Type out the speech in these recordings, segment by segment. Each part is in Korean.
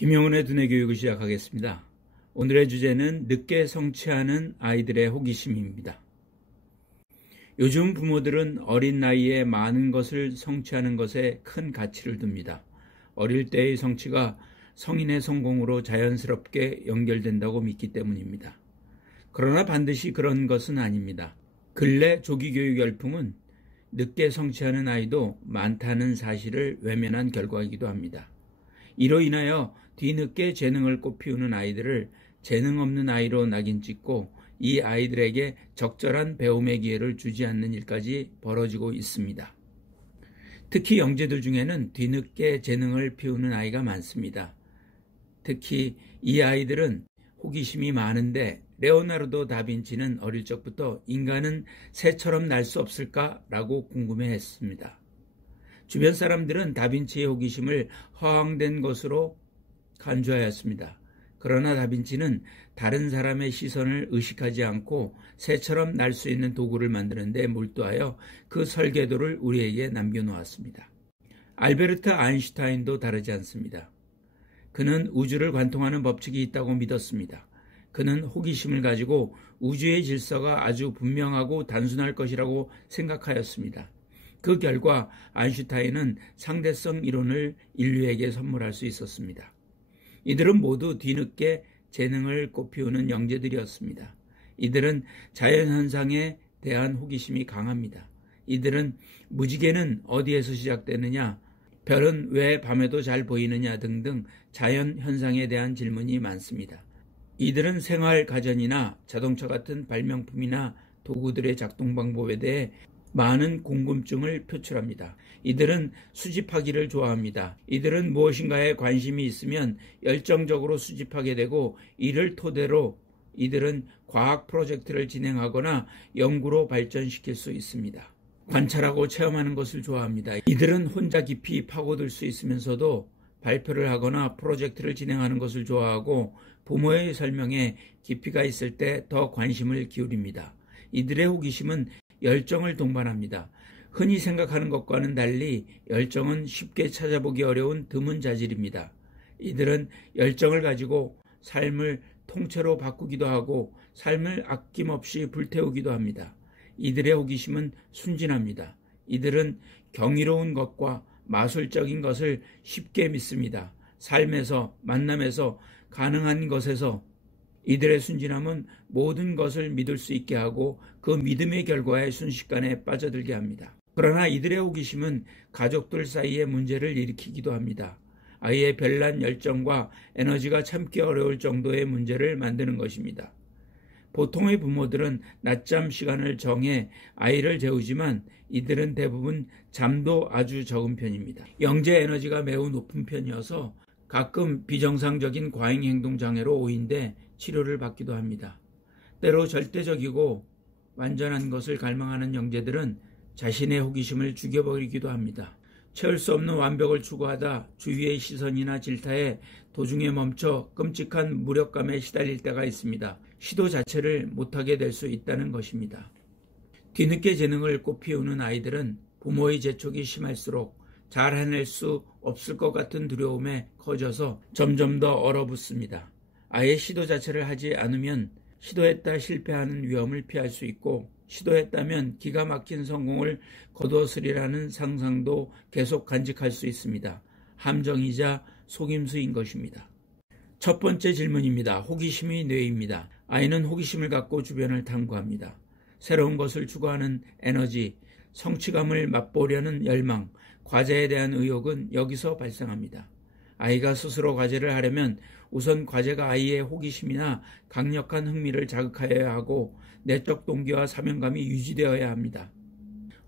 김영훈의 두뇌 교육을 시작하겠습니다. 오늘의 주제는 늦게 성취하는 아이들의 호기심입니다. 요즘 부모들은 어린 나이에 많은 것을 성취하는 것에 큰 가치를 둡니다. 어릴 때의 성취가 성인의 성공으로 자연스럽게 연결된다고 믿기 때문입니다. 그러나 반드시 그런 것은 아닙니다. 근래 조기교육 열풍은 늦게 성취하는 아이도 많다는 사실을 외면한 결과이기도 합니다. 이로 인하여 뒤늦게 재능을 꽃피우는 아이들을 재능 없는 아이로 낙인 찍고 이 아이들에게 적절한 배움의 기회를 주지 않는 일까지 벌어지고 있습니다. 특히 영재들 중에는 뒤늦게 재능을 피우는 아이가 많습니다. 특히 이 아이들은 호기심이 많은데 레오나르도 다빈치는 어릴 적부터 인간은 새처럼 날 수 없을까라고 궁금해했습니다. 주변 사람들은 다빈치의 호기심을 허황된 것으로 간주하였습니다. 그러나 다빈치는 다른 사람의 시선을 의식하지 않고 새처럼 날 수 있는 도구를 만드는 데 몰두하여 그 설계도를 우리에게 남겨놓았습니다. 알베르트 아인슈타인도 다르지 않습니다. 그는 우주를 관통하는 법칙이 있다고 믿었습니다. 그는 호기심을 가지고 우주의 질서가 아주 분명하고 단순할 것이라고 생각하였습니다. 그 결과 아인슈타인은 상대성 이론을 인류에게 선물할 수 있었습니다. 이들은 모두 뒤늦게 재능을 꽃피우는 영재들이었습니다. 이들은 자연현상에 대한 호기심이 강합니다. 이들은 무지개는 어디에서 시작되느냐, 별은 왜 밤에도 잘 보이느냐 등등 자연현상에 대한 질문이 많습니다. 이들은 생활 가전이나 자동차 같은 발명품이나 도구들의 작동 방법에 대해 많은 궁금증을 표출합니다. 이들은 수집하기를 좋아합니다. 이들은 무엇인가에 관심이 있으면 열정적으로 수집하게 되고 이를 토대로 이들은 과학 프로젝트를 진행하거나 연구로 발전시킬 수 있습니다. 관찰하고 체험하는 것을 좋아합니다. 이들은 혼자 깊이 파고들 수 있으면서도 발표를 하거나 프로젝트를 진행하는 것을 좋아하고 부모의 설명에 깊이가 있을 때 더 관심을 기울입니다. 이들의 호기심은 열정을 동반합니다. 흔히 생각하는 것과는 달리 열정은 쉽게 찾아보기 어려운 드문 자질입니다. 이들은 열정을 가지고 삶을 통째로 바꾸기도 하고 삶을 아낌없이 불태우기도 합니다. 이들의 호기심은 순진합니다. 이들은 경이로운 것과 마술적인 것을 쉽게 믿습니다. 삶에서, 만남에서, 가능한 것에서 이들의 순진함은 모든 것을 믿을 수 있게 하고 그 믿음의 결과에 순식간에 빠져들게 합니다. 그러나 이들의 호기심은 가족들 사이에 문제를 일으키기도 합니다. 아이의 별난 열정과 에너지가 참기 어려울 정도의 문제를 만드는 것입니다. 보통의 부모들은 낮잠 시간을 정해 아이를 재우지만 이들은 대부분 잠도 아주 적은 편입니다. 영재 에너지가 매우 높은 편이어서 가끔 비정상적인 과잉행동 장애로 오인돼 치료를 받기도 합니다. 때로 절대적이고 완전한 것을 갈망하는 영재들은 자신의 호기심을 죽여버리기도 합니다. 채울 수 없는 완벽을 추구하다 주위의 시선이나 질타에 도중에 멈춰 끔찍한 무력감에 시달릴 때가 있습니다. 시도 자체를 못하게 될 수 있다는 것입니다. 뒤늦게 재능을 꽃피우는 아이들은 부모의 재촉이 심할수록 잘 해낼 수 없을 것 같은 두려움에 커져서 점점 더 얼어붙습니다. 아예 시도 자체를 하지 않으면 시도했다 실패하는 위험을 피할 수 있고 시도했다면 기가 막힌 성공을 거두었으리라는 상상도 계속 간직할 수 있습니다. 함정이자 속임수인 것입니다. 첫 번째 질문입니다. 호기심이 뇌입니다. 아이는 호기심을 갖고 주변을 탐구합니다. 새로운 것을 추구하는 에너지, 성취감을 맛보려는 열망, 과제에 대한 의욕은 여기서 발생합니다. 아이가 스스로 과제를 하려면 우선 과제가 아이의 호기심이나 강력한 흥미를 자극하여야 하고 내적 동기와 사명감이 유지되어야 합니다.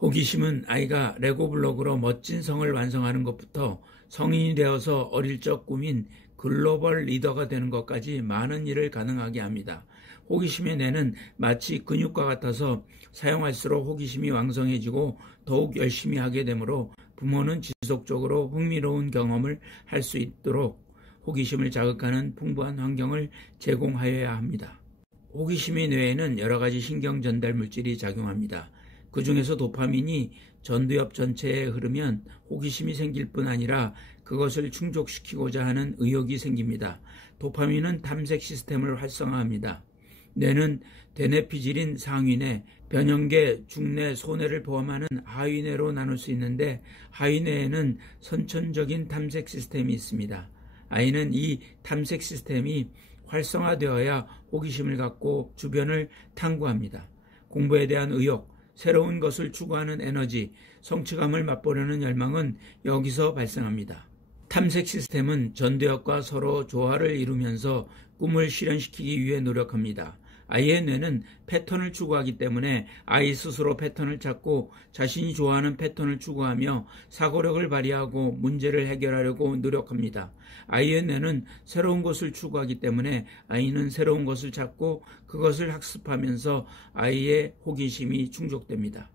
호기심은 아이가 레고 블록으로 멋진 성을 완성하는 것부터 성인이 되어서 어릴 적 꿈인 글로벌 리더가 되는 것까지 많은 일을 가능하게 합니다. 호기심의 뇌는 마치 근육과 같아서 사용할수록 호기심이 왕성해지고 더욱 열심히 하게 되므로 부모는 지속적으로 흥미로운 경험을 할 수 있도록 호기심을 자극하는 풍부한 환경을 제공하여야 합니다. 호기심의 뇌에는 여러 가지 신경 전달 물질이 작용합니다. 그 중에서 도파민이 전두엽 전체에 흐르면 호기심이 생길 뿐 아니라 그것을 충족시키고자 하는 의욕이 생깁니다. 도파민은 탐색 시스템을 활성화합니다. 뇌는 대뇌피질인 상위뇌, 변형계, 중뇌, 소뇌를 포함하는 하위뇌로 나눌 수 있는데 하위뇌에는 선천적인 탐색 시스템이 있습니다. 아이는 이 탐색 시스템이 활성화되어야 호기심을 갖고 주변을 탐구합니다. 공부에 대한 의욕, 새로운 것을 추구하는 에너지, 성취감을 맛보려는 열망은 여기서 발생합니다. 탐색 시스템은 전두엽과 서로 조화를 이루면서 꿈을 실현시키기 위해 노력합니다. 아이의 뇌는 패턴을 추구하기 때문에 아이 스스로 패턴을 찾고 자신이 좋아하는 패턴을 추구하며 사고력을 발휘하고 문제를 해결하려고 노력합니다. 아이의 뇌는 새로운 것을 추구하기 때문에 아이는 새로운 것을 찾고 그것을 학습하면서 아이의 호기심이 충족됩니다.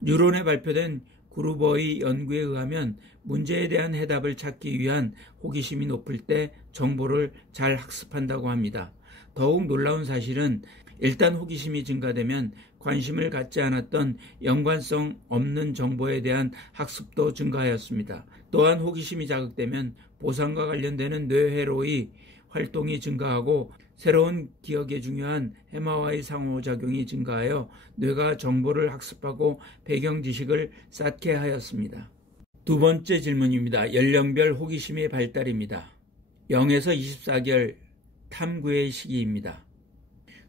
뉴런에 발표된 그루버의 연구에 의하면 문제에 대한 해답을 찾기 위한 호기심이 높을 때 정보를 잘 학습한다고 합니다. 더욱 놀라운 사실은 일단 호기심이 증가되면 관심을 갖지 않았던 연관성 없는 정보에 대한 학습도 증가하였습니다. 또한 호기심이 자극되면 보상과 관련되는 뇌회로의 활동이 증가하고 새로운 기억에 중요한 해마와의 상호작용이 증가하여 뇌가 정보를 학습하고 배경 지식을 쌓게 하였습니다. 두 번째 질문입니다. 연령별 호기심의 발달입니다. 0에서 24개월 탐구의 시기입니다.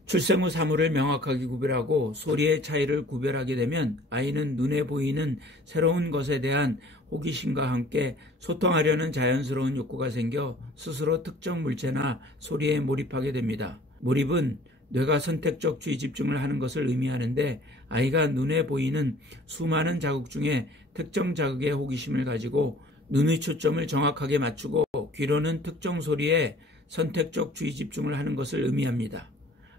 출생 후 사물을 명확하게 구별하고 소리의 차이를 구별하게 되면 아이는 눈에 보이는 새로운 것에 대한 호기심과 함께 소통하려는 자연스러운 욕구가 생겨 스스로 특정 물체나 소리에 몰입하게 됩니다. 몰입은 뇌가 선택적 주의 집중을 하는 것을 의미하는데 아이가 눈에 보이는 수많은 자극 중에 특정 자극에 호기심을 가지고 눈의 초점을 정확하게 맞추고 귀로는 특정 소리에 선택적 주의 집중을 하는 것을 의미합니다.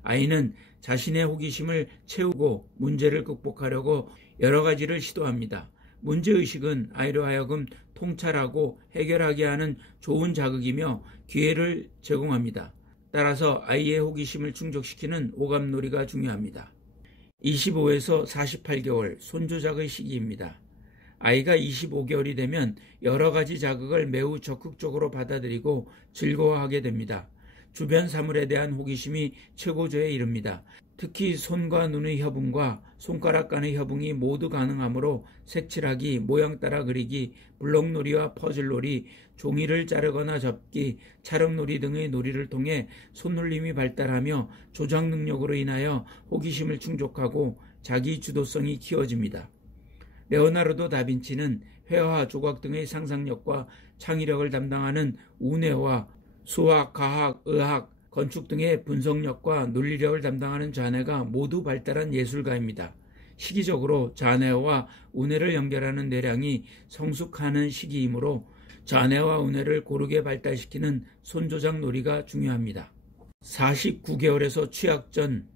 아이는 자신의 호기심을 채우고 문제를 극복하려고 여러 가지를 시도합니다. 문제의식은 아이로 하여금 통찰하고 해결하게 하는 좋은 자극이며 기회를 제공합니다. 따라서 아이의 호기심을 충족시키는 오감놀이가 중요합니다. 25에서 48개월 손조작의 시기입니다. 아이가 25개월이 되면 여러 가지 자극을 매우 적극적으로 받아들이고 즐거워하게 됩니다. 주변 사물에 대한 호기심이 최고조에 이릅니다. 특히 손과 눈의 협응과 손가락 간의 협응이 모두 가능하므로 색칠하기, 모양 따라 그리기, 블록놀이와 퍼즐놀이, 종이를 자르거나 접기, 촬영놀이 등의 놀이를 통해 손놀림이 발달하며 조작 능력으로 인하여 호기심을 충족하고 자기 주도성이 키워집니다. 레오나르도 다빈치는 회화, 조각 등의 상상력과 창의력을 담당하는 우뇌와 수학, 과학, 의학, 건축 등의 분석력과 논리력을 담당하는 좌뇌가 모두 발달한 예술가입니다. 시기적으로 좌뇌와 우뇌를 연결하는 뇌량이 성숙하는 시기이므로 좌뇌와 우뇌를 고르게 발달시키는 손조작 놀이가 중요합니다. 49개월에서 취학 전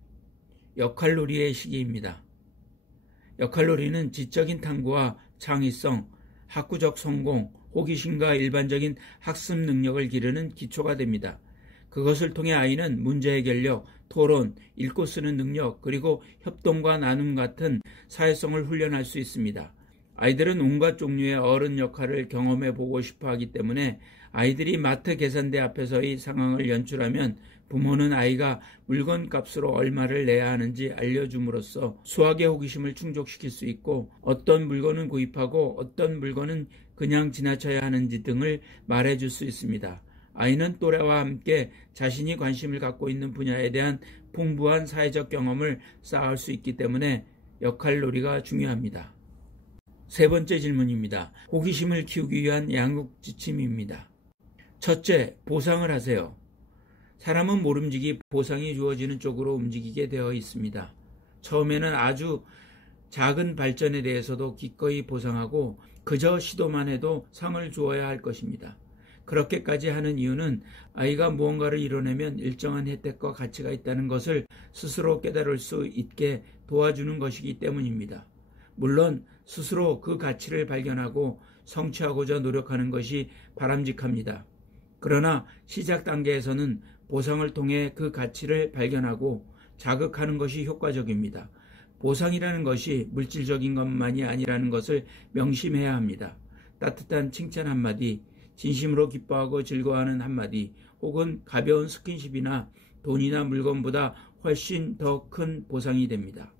역할놀이의 시기입니다. 역할놀이는 지적인 탐구와 창의성, 학구적 성공, 호기심과 일반적인 학습 능력을 기르는 기초가 됩니다. 그것을 통해 아이는 문제 해결력, 토론, 읽고 쓰는 능력, 그리고 협동과 나눔 같은 사회성을 훈련할 수 있습니다. 아이들은 온갖 종류의 어른 역할을 경험해 보고 싶어 하기 때문에 아이들이 마트 계산대 앞에서의 상황을 연출하면 부모는 아이가 물건 값으로 얼마를 내야 하는지 알려줌으로써 수학의 호기심을 충족시킬 수 있고 어떤 물건은 구입하고 어떤 물건은 그냥 지나쳐야 하는지 등을 말해줄 수 있습니다. 아이는 또래와 함께 자신이 관심을 갖고 있는 분야에 대한 풍부한 사회적 경험을 쌓을 수 있기 때문에 역할놀이가 중요합니다. 세 번째 질문입니다. 호기심을 키우기 위한 양육지침입니다. 첫째, 보상을 하세요. 사람은 모름지기 보상이 주어지는 쪽으로 움직이게 되어 있습니다. 처음에는 아주 작은 발전에 대해서도 기꺼이 보상하고 그저 시도만 해도 상을 주어야 할 것입니다. 그렇게까지 하는 이유는 아이가 무언가를 이뤄내면 일정한 혜택과 가치가 있다는 것을 스스로 깨달을 수 있게 도와주는 것이기 때문입니다. 물론 스스로 그 가치를 발견하고 성취하고자 노력하는 것이 바람직합니다. 그러나 시작 단계에서는 보상을 통해 그 가치를 발견하고 자극하는 것이 효과적입니다. 보상이라는 것이 물질적인 것만이 아니라는 것을 명심해야 합니다. 따뜻한 칭찬 한마디, 진심으로 기뻐하고 즐거워하는 한마디, 혹은 가벼운 스킨십이나 돈이나 물건보다 훨씬 더 큰 보상이 됩니다.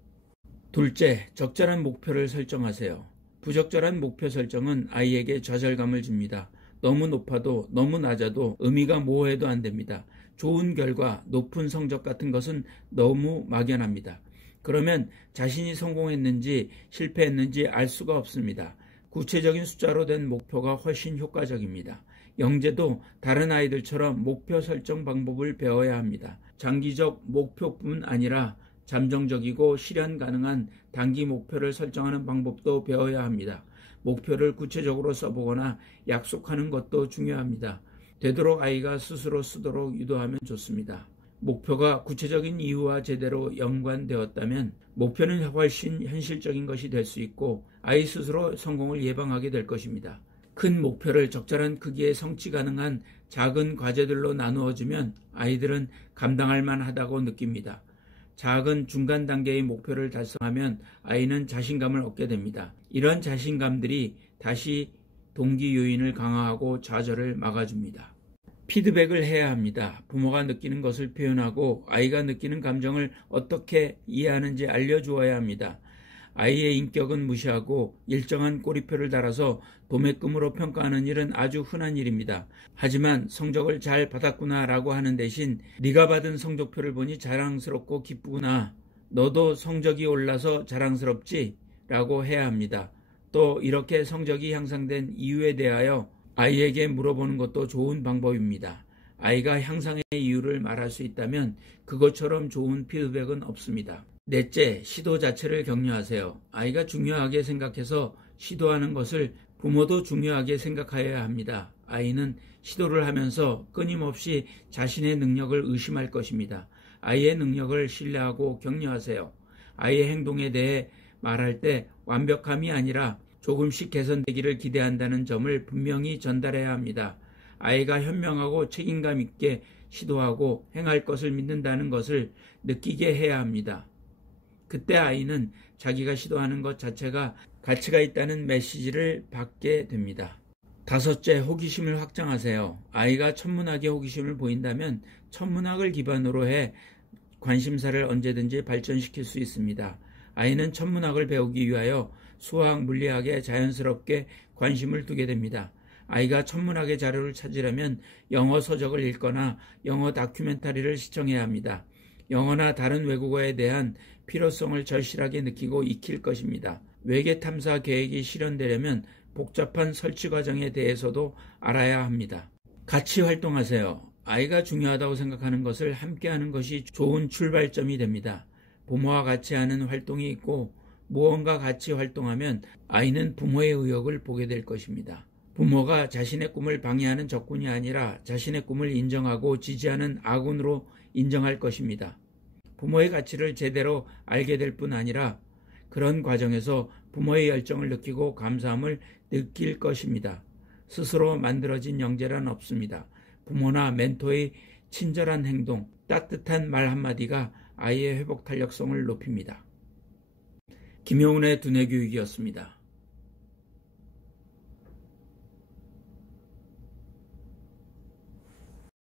둘째, 적절한 목표를 설정하세요. 부적절한 목표 설정은 아이에게 좌절감을 줍니다. 너무 높아도 너무 낮아도 의미가 모호해도 안 됩니다. 좋은 결과, 높은 성적 같은 것은 너무 막연합니다. 그러면 자신이 성공했는지 실패했는지 알 수가 없습니다. 구체적인 숫자로 된 목표가 훨씬 효과적입니다. 영재도 다른 아이들처럼 목표 설정 방법을 배워야 합니다. 장기적 목표뿐 아니라 잠정적이고 실현 가능한 단기 목표를 설정하는 방법도 배워야 합니다. 목표를 구체적으로 써보거나 약속하는 것도 중요합니다. 되도록 아이가 스스로 쓰도록 유도하면 좋습니다. 목표가 구체적인 이유와 제대로 연관되었다면 목표는 훨씬 현실적인 것이 될 수 있고 아이 스스로 성공을 예방하게 될 것입니다. 큰 목표를 적절한 크기에 성취 가능한 작은 과제들로 나누어주면 아이들은 감당할 만하다고 느낍니다. 작은 중간 단계의 목표를 달성하면 아이는 자신감을 얻게 됩니다. 이런 자신감들이 다시 동기 요인을 강화하고 좌절을 막아줍니다. 피드백을 해야 합니다. 부모가 느끼는 것을 표현하고 아이가 느끼는 감정을 어떻게 이해하는지 알려주어야 합니다. 아이의 인격은 무시하고 일정한 꼬리표를 달아서 도매금으로 평가하는 일은 아주 흔한 일입니다. 하지만 성적을 잘 받았구나 라고 하는 대신 네가 받은 성적표를 보니 자랑스럽고 기쁘구나. 너도 성적이 올라서 자랑스럽지? 라고 해야 합니다. 또 이렇게 성적이 향상된 이유에 대하여 아이에게 물어보는 것도 좋은 방법입니다. 아이가 향상의 이유를 말할 수 있다면 그것처럼 좋은 피드백은 없습니다. 넷째, 시도 자체를 격려하세요. 아이가 중요하게 생각해서 시도하는 것을 부모도 중요하게 생각해야 합니다. 아이는 시도를 하면서 끊임없이 자신의 능력을 의심할 것입니다. 아이의 능력을 신뢰하고 격려하세요. 아이의 행동에 대해 말할 때 완벽함이 아니라 조금씩 개선되기를 기대한다는 점을 분명히 전달해야 합니다. 아이가 현명하고 책임감 있게 시도하고 행할 것을 믿는다는 것을 느끼게 해야 합니다. 그때 아이는 자기가 시도하는 것 자체가 가치가 있다는 메시지를 받게 됩니다. 다섯째, 호기심을 확장하세요. 아이가 천문학에 호기심을 보인다면 천문학을 기반으로 해 관심사를 언제든지 발전시킬 수 있습니다. 아이는 천문학을 배우기 위하여 수학, 물리학에 자연스럽게 관심을 두게 됩니다. 아이가 천문학의 자료를 찾으려면 영어 서적을 읽거나 영어 다큐멘터리를 시청해야 합니다. 영어나 다른 외국어에 대한 필요성을 절실하게 느끼고 익힐 것입니다. 외계 탐사 계획이 실현되려면 복잡한 설치 과정에 대해서도 알아야 합니다. 같이 활동하세요. 아이가 중요하다고 생각하는 것을 함께하는 것이 좋은 출발점이 됩니다. 부모와 같이 하는 활동이 있고 무언가 같이 활동하면 아이는 부모의 의욕을 보게 될 것입니다. 부모가 자신의 꿈을 방해하는 적군이 아니라 자신의 꿈을 인정하고 지지하는 아군으로 인정할 것입니다. 부모의 가치를 제대로 알게 될 뿐 아니라 그런 과정에서 부모의 열정을 느끼고 감사함을 느낄 것입니다. 스스로 만들어진 영재란 없습니다. 부모나 멘토의 친절한 행동, 따뜻한 말 한마디가 아이의 회복 탄력성을 높입니다. 김효은의 두뇌교육이었습니다.